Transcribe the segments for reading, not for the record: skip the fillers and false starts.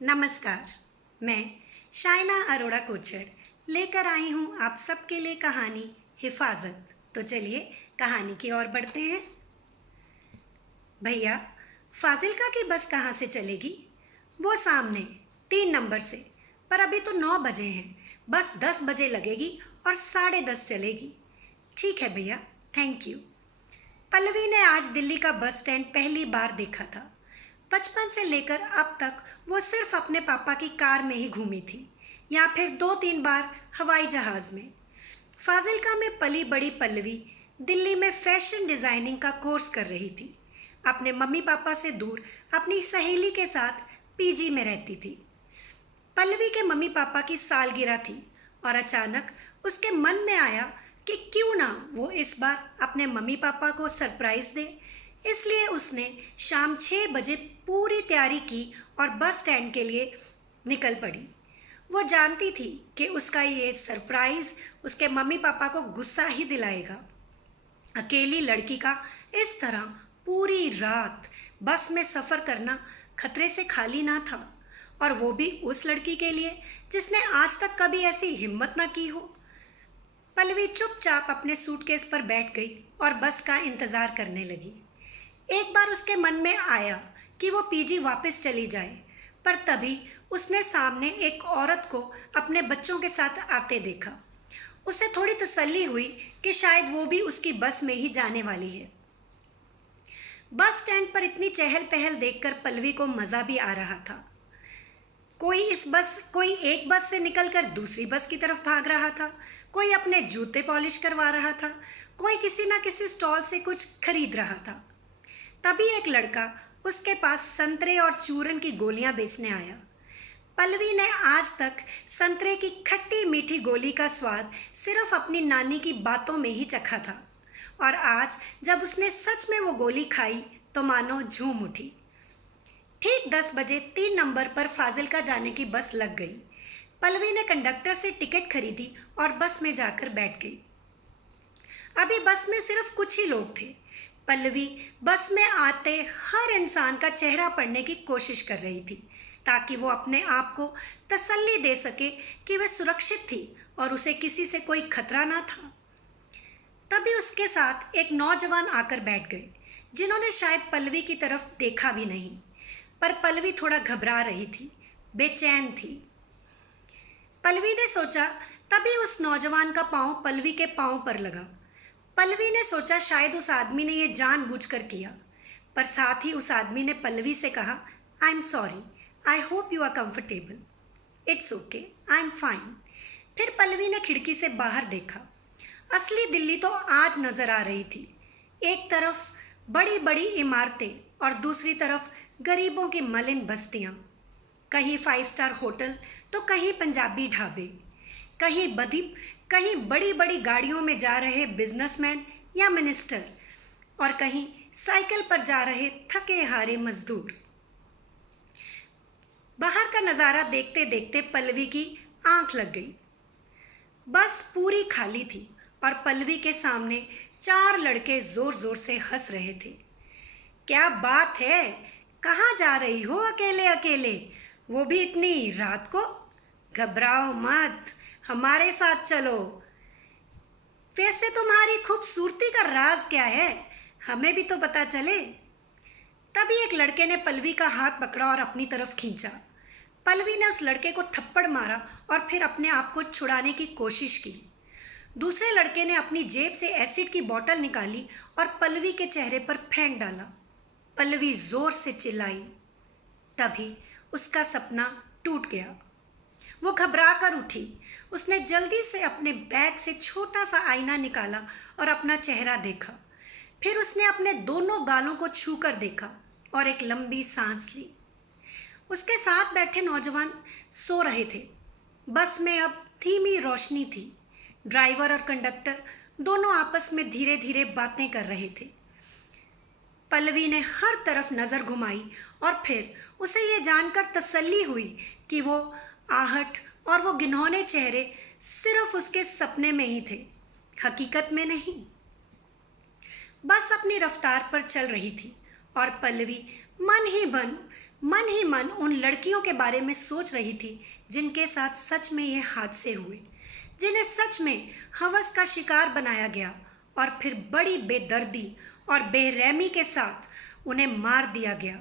नमस्कार। मैं शाइना अरोड़ा कोचर लेकर आई हूँ आप सबके लिए कहानी हिफाजत। तो चलिए कहानी की ओर बढ़ते हैं। भैया, फाजिल्का की बस कहाँ से चलेगी? वो सामने 3 नंबर से। पर अभी तो 9 बजे हैं। बस 10 बजे लगेगी और 10:30 चलेगी। ठीक है भैया, थैंक यू। पल्लवी ने आज दिल्ली का बस स्टैंड पहली बार देखा था। बचपन से लेकर अब तक वो सिर्फ अपने पापा की कार में ही घूमी थी, या फिर 2-3 बार हवाई जहाज़ में। फाजिल्का में पली बड़ी पल्लवी दिल्ली में फैशन डिज़ाइनिंग का कोर्स कर रही थी। अपने मम्मी पापा से दूर अपनी सहेली के साथ पीजी में रहती थी। पल्लवी के मम्मी पापा की सालगिरह थी और अचानक उसके मन में आया कि क्यों ना वो इस बार अपने मम्मी पापा को सरप्राइज़ दे। इसलिए उसने शाम 6 बजे पूरी तैयारी की और बस स्टैंड के लिए निकल पड़ी। वो जानती थी कि उसका ये सरप्राइज़ उसके मम्मी पापा को गुस्सा ही दिलाएगा। अकेली लड़की का इस तरह पूरी रात बस में सफ़र करना खतरे से खाली ना था, और वो भी उस लड़की के लिए जिसने आज तक कभी ऐसी हिम्मत ना की हो। पल्लवी चुपचाप अपने सूटकेस पर बैठ गई और बस का इंतज़ार करने लगी। एक बार उसके मन में आया कि वो पीजी वापस चली जाए, पर तभी उसने सामने एक औरत को अपने बच्चों के साथ आते देखा। उसे थोड़ी तसल्ली हुई कि शायद वो भी उसकी बस में ही जाने वाली है। बस स्टैंड पर इतनी चहल पहल देखकर पल्लवी को मज़ा भी आ रहा था। कोई एक बस से निकलकर दूसरी बस की तरफ भाग रहा था, कोई अपने जूते पॉलिश करवा रहा था, कोई किसी न किसी स्टॉल से कुछ खरीद रहा था। तभी एक लड़का उसके पास संतरे और चूरन की गोलियां बेचने आया। पल्लवी ने आज तक संतरे की खट्टी मीठी गोली का स्वाद सिर्फ अपनी नानी की बातों में ही चखा था, और आज जब उसने सच में वो गोली खाई तो मानो झूम उठी। ठीक 10 बजे 3 नंबर पर फाजिल्का जाने की बस लग गई। पल्लवी ने कंडक्टर से टिकट खरीदी और बस में जाकर बैठ गई। अभी बस में सिर्फ कुछ ही लोग थे। पल्लवी बस में आते हर इंसान का चेहरा पढ़ने की कोशिश कर रही थी, ताकि वो अपने आप को तसल्ली दे सके कि वह सुरक्षित थी और उसे किसी से कोई खतरा ना था। तभी उसके साथ एक नौजवान आकर बैठ गए, जिन्होंने शायद पल्लवी की तरफ देखा भी नहीं। पर पल्लवी थोड़ा घबरा रही थी, बेचैन थी। पल्लवी ने सोचा, तभी उस नौजवान का पाँव पल्लवी के पाँव पर लगा। पल्लवी ने सोचा शायद उस आदमी ने यह जानबूझकर किया, पर साथ ही उस आदमी ने पल्लवी से कहा, I am sorry, I hope you are comfortable. It's okay, I am fine. फिर पल्लवी ने खिड़की से बाहर देखा। असली दिल्ली तो आज नजर आ रही थी। एक तरफ बड़ी बड़ी इमारतें और दूसरी तरफ गरीबों की मलिन बस्तियां। कहीं 5 स्टार होटल तो कहीं पंजाबी ढाबे, कहीं बड़ी बड़ी गाड़ियों में जा रहे बिजनेसमैन या मिनिस्टर, और कहीं साइकिल पर जा रहे थके हारे मजदूर। बाहर का नज़ारा देखते देखते पल्लवी की आंख लग गई। बस पूरी खाली थी और पल्लवी के सामने 4 लड़के जोर जोर से हंस रहे थे। क्या बात है, कहाँ जा रही हो अकेले अकेले, वो भी इतनी रात को? घबराओ मत, हमारे साथ चलो। वैसे तुम्हारी खूबसूरती का राज क्या है, हमें भी तो पता चले। तभी एक लड़के ने पल्लवी का हाथ पकड़ा और अपनी तरफ खींचा। पल्लवी ने उस लड़के को थप्पड़ मारा और फिर अपने आप को छुड़ाने की कोशिश की। दूसरे लड़के ने अपनी जेब से एसिड की बोतल निकाली और पल्लवी के चेहरे पर फेंक डाला। पल्लवी जोर से चिल्लाई। तभी उसका सपना टूट गया। वो घबरा कर उठी। उसने जल्दी से अपने बैग से छोटा सा आईना निकाला और अपना चेहरा देखा। फिर उसने अपने दोनों गालों को छू कर देखा और एक लंबी सांस ली। उसके साथ बैठे नौजवान सो रहे थे। बस में अब धीमी रोशनी थी। ड्राइवर और कंडक्टर दोनों आपस में धीरे धीरे बातें कर रहे थे। पल्लवी ने हर तरफ नज़र घुमाई और फिर उसे ये जानकर तसल्ली हुई कि वो आहट और वो घिनौने चेहरे सिर्फ उसके सपने में ही थे, हकीकत में नहीं। बस अपनी रफ्तार पर चल रही थी और पल्लवी मन ही मन मन ही मन उन लड़कियों के बारे में सोच रही थी जिनके साथ सच में ये हादसे हुए, जिन्हें सच में हवस का शिकार बनाया गया और फिर बड़ी बेदर्दी और बेरहमी के साथ उन्हें मार दिया गया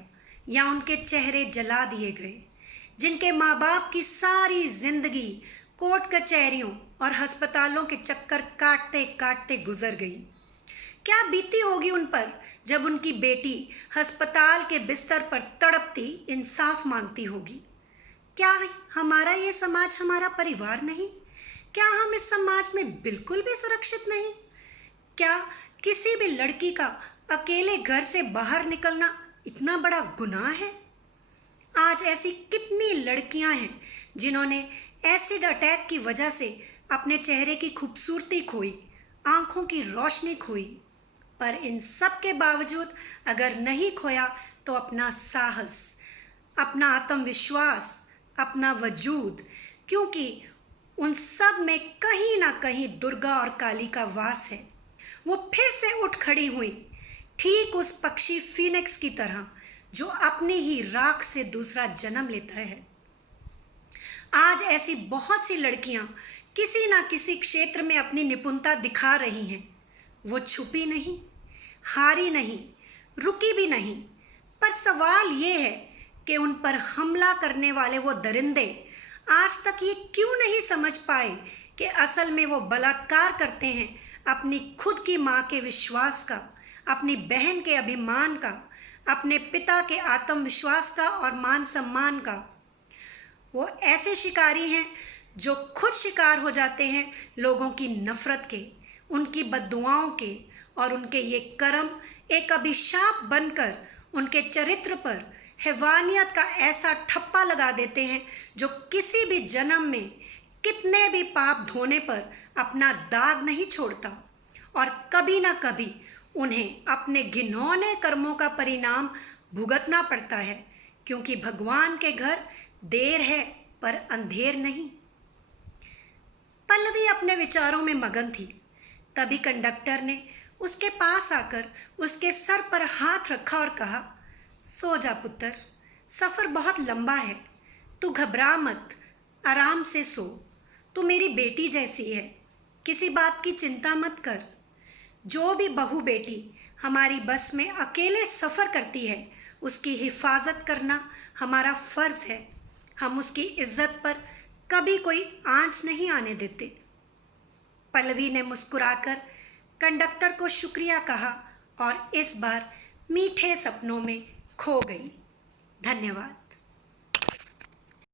या उनके चेहरे जला दिए गए, जिनके माँ बाप की सारी जिंदगी कोर्ट कचहरियों और अस्पतालों के चक्कर काटते काटते गुजर गई। क्या बीती होगी उन पर जब उनकी बेटी अस्पताल के बिस्तर पर तड़पती इंसाफ मांगती होगी। क्या हमारा ये समाज हमारा परिवार नहीं? क्या हम इस समाज में बिल्कुल भी सुरक्षित नहीं? क्या किसी भी लड़की का अकेले घर से बाहर निकलना इतना बड़ा गुनाह है? आज ऐसी कितनी लड़कियां हैं जिन्होंने एसिड अटैक की वजह से अपने चेहरे की खूबसूरती खोई, आंखों की रोशनी खोई, पर इन सब के बावजूद अगर नहीं खोया तो अपना साहस, अपना आत्मविश्वास, अपना वजूद, क्योंकि उन सब में कहीं ना कहीं दुर्गा और काली का वास है। वो फिर से उठ खड़ी हुई, ठीक उस पक्षी फीनिक्स की तरह जो अपनी ही राख से दूसरा जन्म लेता है। आज ऐसी बहुत सी लड़कियां किसी ना किसी क्षेत्र में अपनी निपुणता दिखा रही हैं। वो छुपी नहीं, हारी नहीं, रुकी भी नहीं, पर सवाल ये है कि उन पर हमला करने वाले वो दरिंदे आज तक ये क्यों नहीं समझ पाए कि असल में वो बलात्कार करते हैं अपनी खुद की माँ के विश्वास का, अपनी बहन के अभिमान का, अपने पिता के आत्मविश्वास का और मान सम्मान का। वो ऐसे शिकारी हैं जो खुद शिकार हो जाते हैं लोगों की नफरत के, उनकी बद्दुआओं के, और उनके ये कर्म एक अभिशाप बनकर उनके चरित्र पर हैवानियत का ऐसा ठप्पा लगा देते हैं जो किसी भी जन्म में कितने भी पाप धोने पर अपना दाग नहीं छोड़ता, और कभी ना कभी उन्हें अपने घिनौने कर्मों का परिणाम भुगतना पड़ता है, क्योंकि भगवान के घर देर है पर अंधेर नहीं। पल्लवी अपने विचारों में मगन थी। तभी कंडक्टर ने उसके पास आकर उसके सर पर हाथ रखा और कहा, सो जा पुत्र, सफ़र बहुत लंबा है, तू घबरा मत, आराम से सो। तू मेरी बेटी जैसी है, किसी बात की चिंता मत कर। जो भी बहू बेटी हमारी बस में अकेले सफ़र करती है, उसकी हिफाजत करना हमारा फ़र्ज़ है। हम उसकी इज्जत पर कभी कोई आंच नहीं आने देते। पल्लवी ने मुस्कुराकर कंडक्टर को शुक्रिया कहा और इस बार मीठे सपनों में खो गई। धन्यवाद।